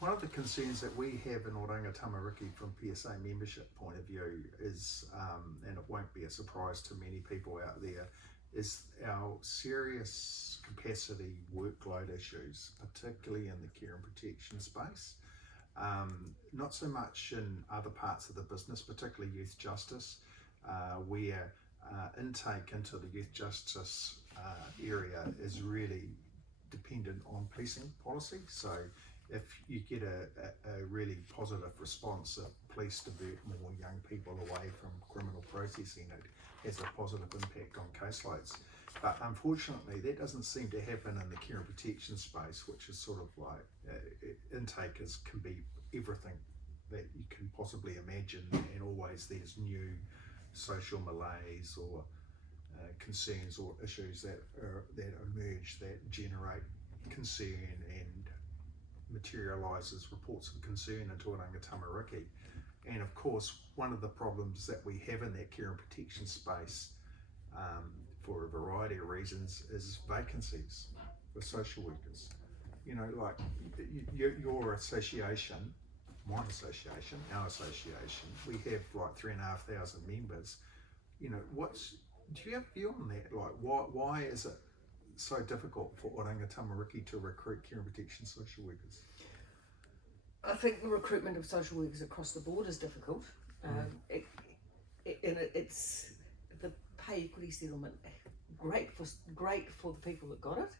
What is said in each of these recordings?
One of the concerns that we have in Oranga Tamariki from PSA membership point of view is, and it won't be a surprise to many people out there, is our serious capacity workload issues, particularly in the care and protection space. Not so much in other parts of the business, particularly youth justice, where intake into the youth justice area is really dependent on policing policy. So if you get a really positive response of police divert more young people away from criminal processing, it has a positive impact on caseloads. But unfortunately, that doesn't seem to happen in the care and protection space, which is sort of like intake can be everything that you can possibly imagine, and always there's new social malaise or concerns or issues that emerge that generate concern and materialises reports of concern into Oranga Tamariki. And of course, one of the problems that we have in that care and protection space, for a variety of reasons, is vacancies for social workers. You know, like your association, my association, our association, we have like 3,500 members. You know, do you have a view on that? Like, why is it so difficult for Oranga Tamariki to recruit care and protection social workers? I think the recruitment of social workers across the board is difficult. It's the pay equity settlement, great for the people that got it,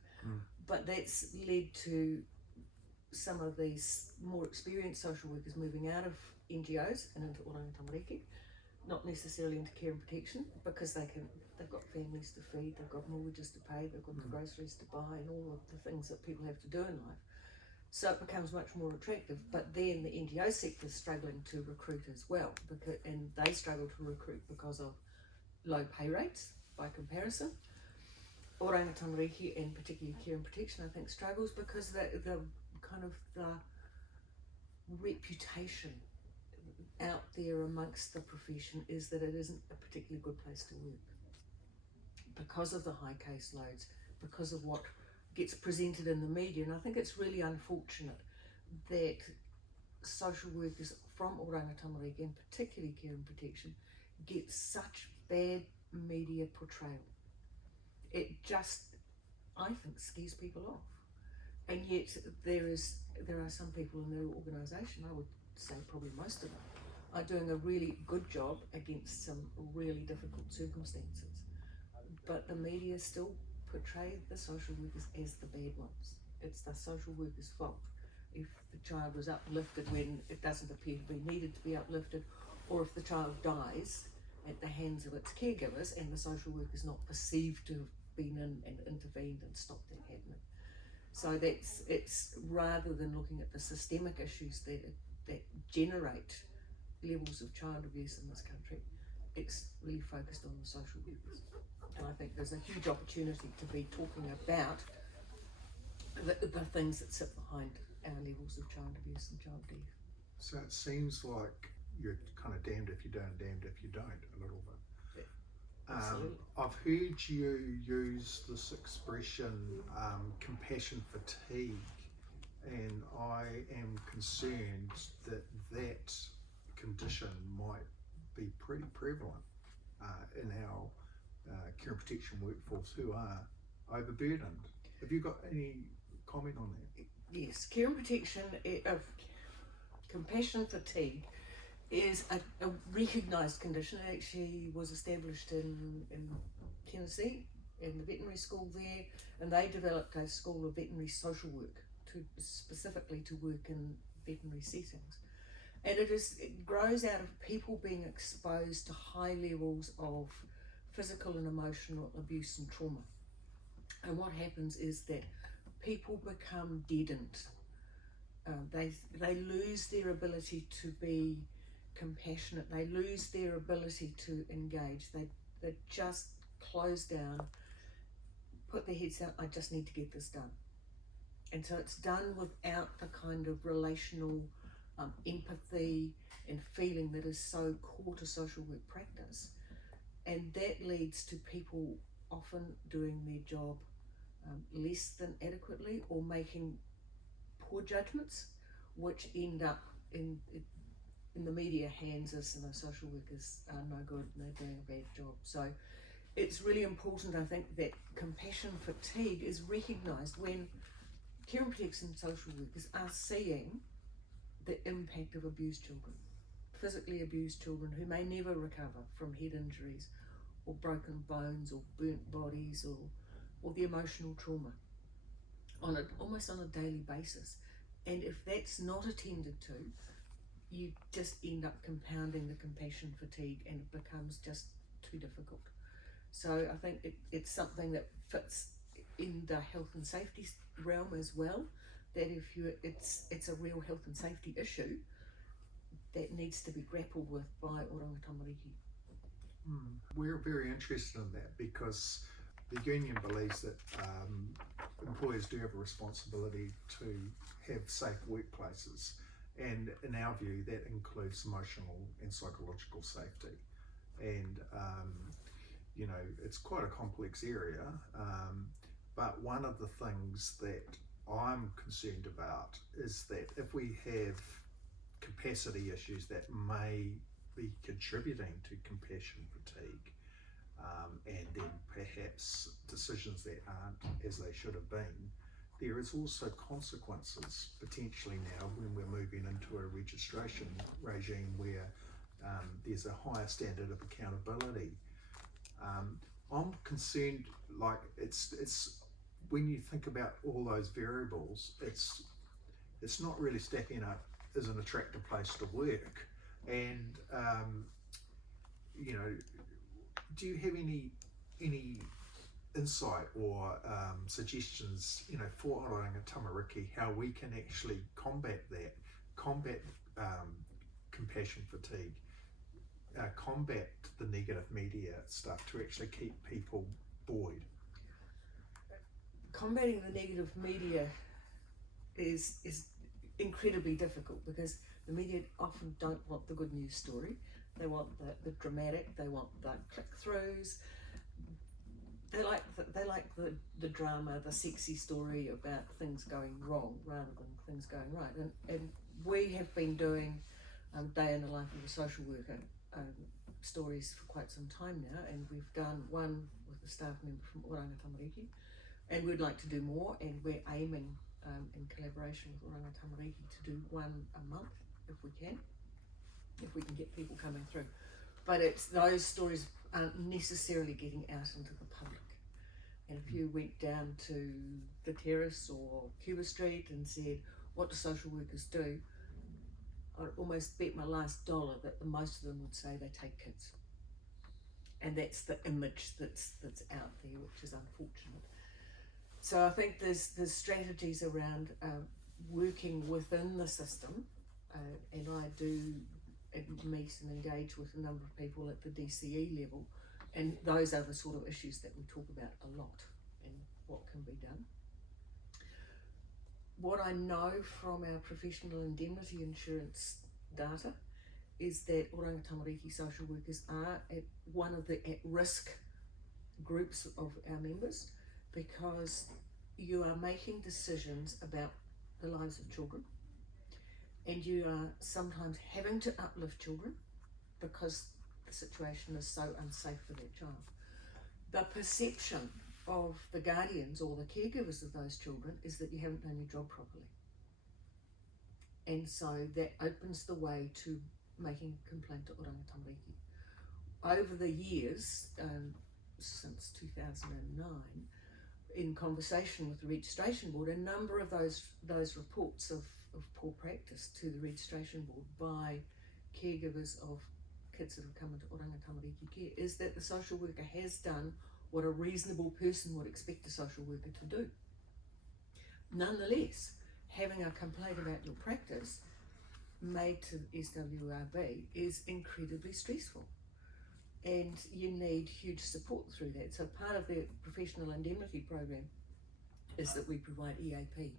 but that's led to some of these more experienced social workers moving out of NGOs and into Oranga Tamariki, not necessarily into care and protection, because they've got families to feed, they've got mortgages to pay, they've got the groceries to buy, and all of the things that people have to do in life. So it becomes much more attractive. But then the NGO sector is struggling to recruit as well, and they struggle to recruit because of low pay rates by comparison. Oranga Tamariki, and particularly care and protection, I think struggles because the reputation out there amongst the profession is that it isn't a particularly good place to work because of the high caseloads, because of what gets presented in the media. And I think it's really unfortunate that social workers from Oranga Tamariki, and particularly care and protection, get such bad media portrayal. It just, I think, scares people off. And yet there are some people in their organisation, I would say probably most of them, are doing a really good job against some really difficult circumstances. But the media still portray the social workers as the bad ones. It's the social workers' fault if the child was uplifted when it doesn't appear to be needed to be uplifted, or if the child dies at the hands of its caregivers and the social worker is not perceived to have been in and intervened and stopped that happening. So it's rather than looking at the systemic issues that generate levels of child abuse in this country, it's really focused on the social workers. And I think there's a huge opportunity to be talking about the things that sit behind our levels of child abuse and child death. So it seems like you're kind of damned if you don't, damned if you don't, a little bit. I've heard you use this expression, compassion fatigue, and I am concerned that condition might be pretty prevalent in our care and protection workforce who are overburdened. Have you got any comment on that? Yes, care and protection, compassion fatigue is a recognised condition. It actually was established in Tennessee, in the veterinary school there, and they developed a school of veterinary social work specifically to work in veterinary settings. And it grows out of people being exposed to high levels of physical and emotional abuse and trauma. And what happens is that people become deadened. They lose their ability to be compassionate. They lose their ability to engage. They just close down, put their heads down, I just need to get this done. And so it's done without the kind of relational empathy and feeling that is so core to social work practice. And that leads to people often doing their job less than adequately, or making poor judgments, which end up in the media hands as social workers are no good and they're doing a bad job. So it's really important, I think, that compassion fatigue is recognised when care and protection social workers are seeing the impact of abused children, physically abused children who may never recover from head injuries or broken bones or burnt bodies or the emotional trauma almost on a daily basis. And if that's not attended to, you just end up compounding the compassion fatigue and it becomes just too difficult. So I think it's something that fits in the health and safety realm as well, that if it's a real health and safety issue that needs to be grappled with by Oranga Tamariki. We're very interested in that because the union believes that employers do have a responsibility to have safe workplaces, and in our view that includes emotional and psychological safety. And you know, it's quite a complex area, but one of the things that I'm concerned about is that if we have capacity issues that may be contributing to compassion fatigue, and then perhaps decisions that aren't as they should have been, there is also consequences potentially now when we're moving into a registration regime where there's a higher standard of accountability. I'm concerned, like it's when you think about all those variables, it's not really stacking up as an attractive place to work. And you know, do you have any insight or suggestions, you know, for Oranga Tamariki, how we can actually combat compassion fatigue, combat the negative media stuff to actually keep people buoyed? Combating the negative media is incredibly difficult because the media often don't want the good news story. They want the dramatic, they want the click-throughs. They like the drama, the sexy story about things going wrong rather than things going right. And we have been doing day in the life of a social worker stories for quite some time now, and we've done one with a staff member from Oranga Tamariki, and we'd like to do more, and we're aiming in collaboration with Oranga Tamariki to do one a month if we can get people coming through. But it's those stories aren't necessarily getting out into the public. And if you went down to the Terrace or Cuba Street and said, what do social workers do? I'd almost bet my last dollar that the most of them would say they take kids. And that's the image that's out there, which is unfortunate. So I think there's strategies around working within the system, and I do meet and engage with a number of people at the DCE level, and those are the sort of issues that we talk about a lot and what can be done. What I know from our professional indemnity insurance data is that Oranga Tamariki social workers are one of the at-risk groups of our members, because you are making decisions about the lives of children, and you are sometimes having to uplift children because the situation is so unsafe for that child. The perception of the guardians or the caregivers of those children is that you haven't done your job properly. And so that opens the way to making a complaint to Oranga Tamariki. Over the years, since 2009, in conversation with the registration board, a number of those reports of poor practice to the registration board by caregivers of kids that have come into Oranga Tamariki care is that the social worker has done what a reasonable person would expect a social worker to do. Nonetheless, having a complaint about your practice made to SWRB is incredibly stressful, and you need huge support through that. So part of the professional indemnity program is that we provide EAP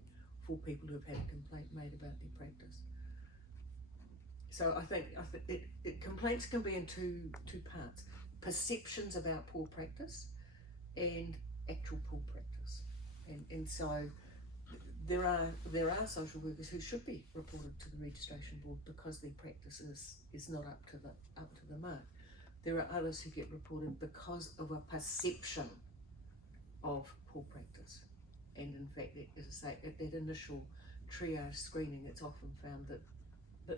for people who have had a complaint made about their practice. So I think complaints can be in two parts: perceptions about poor practice and actual poor practice. And so there are social workers who should be reported to the registration board because their practice is not up to the mark. There are others who get reported because of a perception of poor practice, and in fact, as I say, at that initial triage screening, it's often found that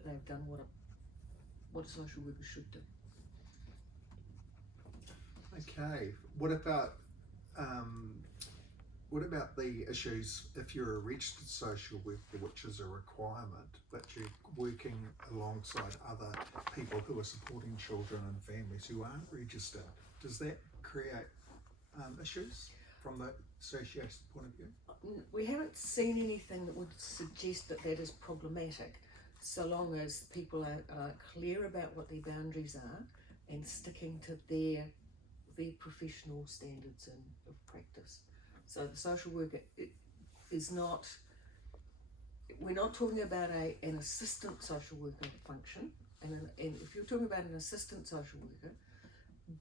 they've done what a social worker should do. Okay, what about the issues if you're a registered social worker, which is a requirement, but you're working alongside other people who are supporting children and families who aren't registered? Does that create issues from the association's point of view? We haven't seen anything that would suggest that is problematic, so long as people are clear about what their boundaries are and sticking to their professional standards of practice. So the social worker is not, we're not talking about an assistant social worker function, and if you're talking about an assistant social worker,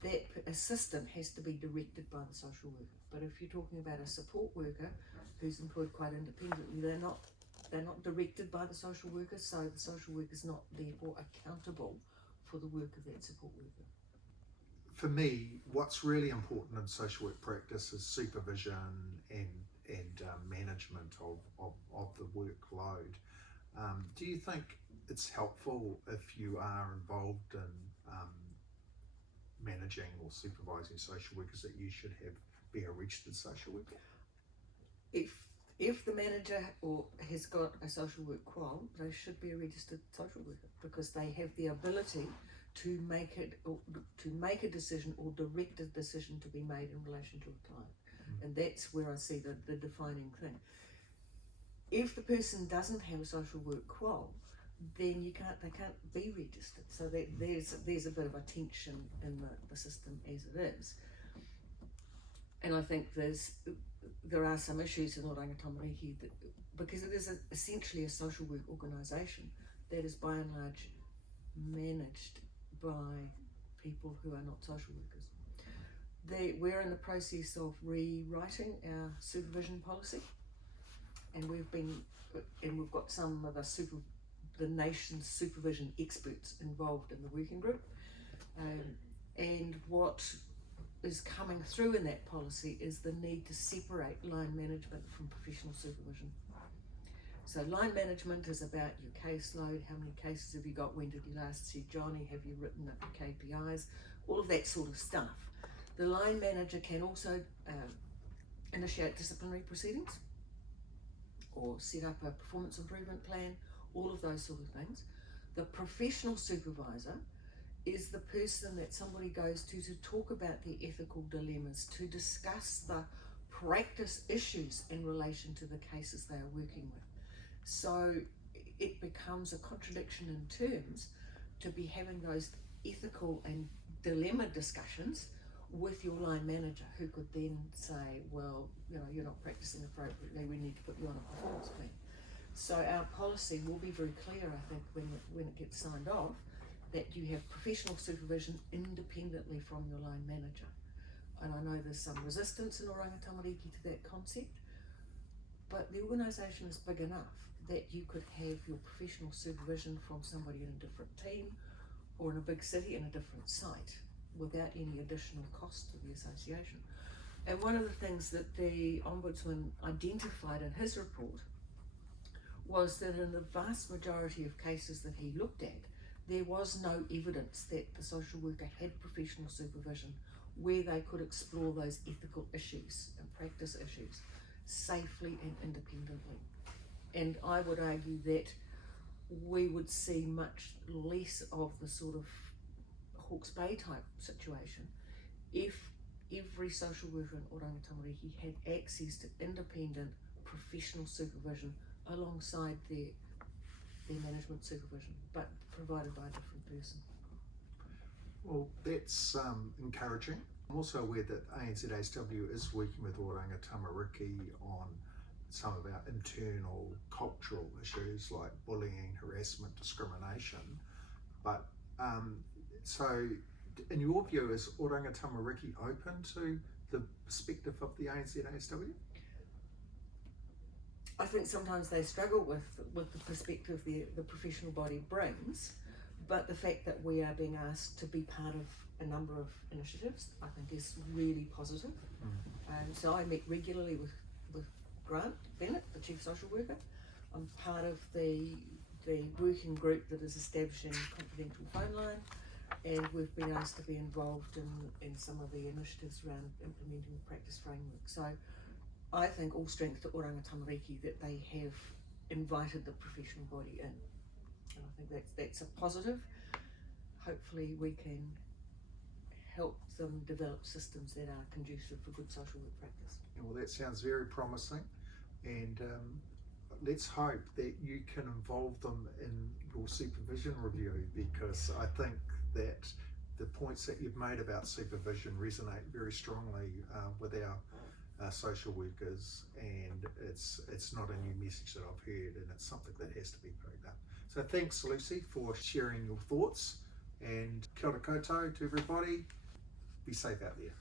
that assistant has to be directed by the social worker. But if you're talking about a support worker who's employed quite independently, they're not directed by the social worker, so the social worker is not therefore accountable for the work of that support worker. For me, what's really important in social work practice is supervision and management of the workload. Do you think it's helpful if you are involved in managing or supervising social workers that you should be a registered social worker? If the manager has got a social work qual, they should be a registered social worker because they have the ability to make a decision or direct a decision to be made in relation to a client. And that's where I see the defining thing. If the person doesn't have a social work qual, then they can't be registered. So there's a bit of a tension in the system as it is. And I think there are some issues in Oranga Tamariki because it is essentially a social work organisation that is by and large managed by people who are not social workers. We're in the process of rewriting our supervision policy, and we've got some of the nation's supervision experts involved in the working group, and what is coming through in that policy is the need to separate line management from professional supervision. So line management is about your caseload, how many cases have you got, when did you last see Johnny, have you written up your KPIs, all of that sort of stuff. The line manager can also initiate disciplinary proceedings or set up a performance improvement plan, all of those sort of things. The professional supervisor is the person that somebody goes to talk about their ethical dilemmas, to discuss the practice issues in relation to the cases they are working with. So it becomes a contradiction in terms to be having those ethical and dilemma discussions with your line manager, who could then say, well, you're not practicing appropriately, we need to put you on a performance plan. So our policy will be very clear, I think, when it gets signed off, that you have professional supervision independently from your line manager. And I know there's some resistance in Oranga Tamariki to that concept, but the organisation is big enough that you could have your professional supervision from somebody in a different team or in a big city in a different site without any additional cost to the association. And one of the things that the Ombudsman identified in his report was that in the vast majority of cases that he looked at, there was no evidence that the social worker had professional supervision where they could explore those ethical issues and practice issues safely and independently. And I would argue that we would see much less of the sort of Hawke's Bay type situation if every social worker in Oranga Tamariki had access to independent professional supervision alongside their management supervision, but provided by a different person. Well, that's encouraging. I'm also aware that ANZASW is working with Oranga Tamariki on some of our internal cultural issues like bullying, harassment, discrimination. But so in your view, is Oranga Tamariki open to the perspective of the ANZASW? I think sometimes they struggle with the perspective the professional body brings, but the fact that we are being asked to be part of a number of initiatives, I think, is really positive. So I meet regularly with Grant Bennett, the Chief Social Worker. I'm part of the working group that is establishing a confidential phone line, and we've been asked to be involved in some of the initiatives around implementing the practice framework. So I think all strength to Oranga Tamariki that they have invited the professional body in, and I think that's a positive. Hopefully we can help them develop systems that are conducive for good social work practice. Well, that sounds very promising, and let's hope that you can involve them in your supervision review, because I think that the points that you've made about supervision resonate very strongly with our social workers, and it's not a new message that I've heard, and it's something that has to be picked up. So thanks, Lucy, for sharing your thoughts, and kia ora koutou to everybody. Be safe out there.